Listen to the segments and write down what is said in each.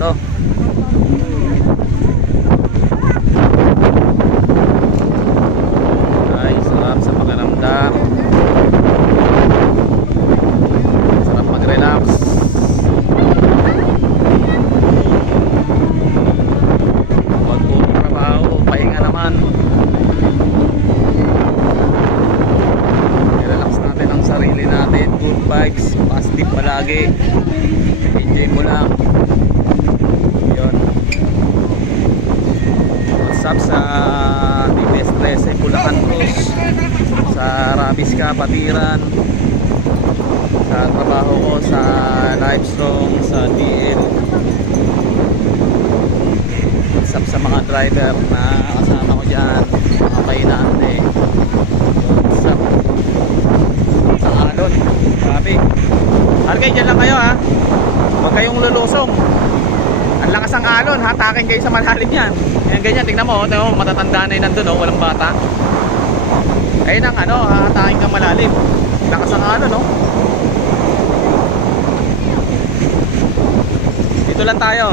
dito. Ay, sarap sa pakiramdam. Sarap mag-relax. Huwag po trabaho, pahinga naman. I-relax natin ang sarili natin. Good vibes, positive palagi. Enjoy mo lang. Yun. What's up sa Dinestres ay Bulacan Cruz, sa Rabisca, Patiran, sa trabaho ko sa Livestrong, sa DL. What's up sa mga driver na kasama ko dyan, mga pahinante. What's up sa alon, grabe. Hargay dyan lang kayo ha, huwag kayong lulusong. Ang lakas ang alon, hatakin kayo sa malalim yan. Yan ganyan, tingnan mo, matatanda na yun nandun, oh, walang bata. Ayun ang ano, hatakin kang malalim. Lakas ang alon, no? Dito lang tayo.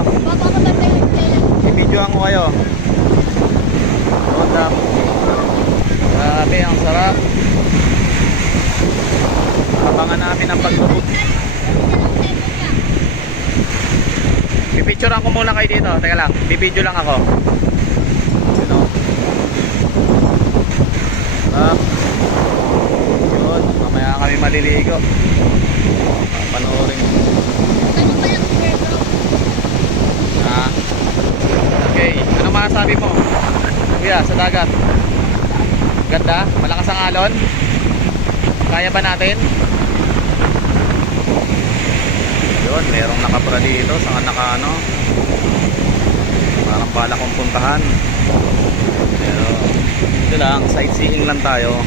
I-videoan ko kayo. Hold up. Grabe, ang sarap. Abangan namin ang paglubog. Pipicturean ko muna kayo dito. Teka lang, bibidyo lang ako. Yun, yun, mamaya kami maliligo. Panoorin. Okay, ano masasabi mo? Kuya, sa dagat. Ganda, malakas ang alon. Kaya ba natin? Yun, merong nakapra dito sa ano, parang bala kong puntahan. Pero ito lang, sightseeing lang tayo.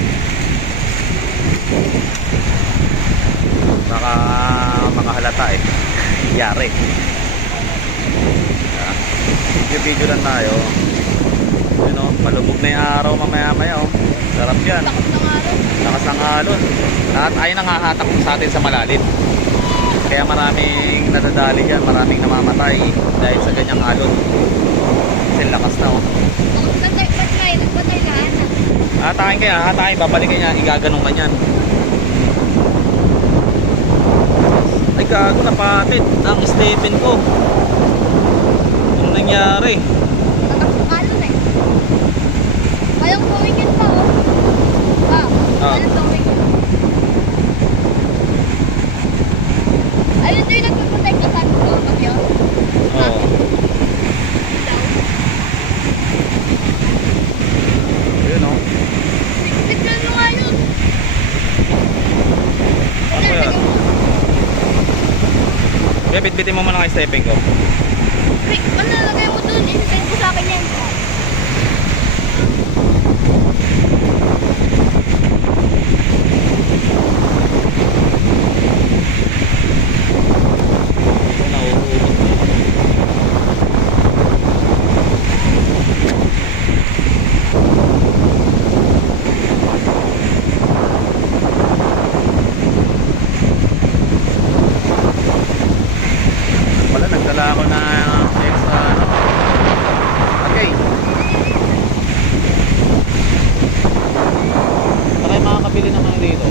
Baka makahalata eh. Yari. Video lang tayo. You know, malubog na yung araw mamaya-maya, oh. Sarap yan. Lakas ng alon. Lahat ay nangahatak sa atin sa malalim. Kaya maraming nadadali dyan, maraming namamatay dahil sa ganyang alon. Kasi lakas na, oh. Hatakin kaya, hatakin, babalikan niya, igaganong ka niyan. Ay gago, napatid ang stepin ko. Anong nangyari? Alon eh. Ayaw tumingin pa, oh. Ayaw tumingin. Ayun din nagpupunta ka sa loob yun? Oo. Yun o. Tignan mo nga yun. Ano yan? Kaya bitbitin mo muna kay stepping ko. Rick, ano nalagay mo dun? Inisend ko sa akin yan. Wala, nagdala ako na extra ano. Okay. Para makakabili naman dito.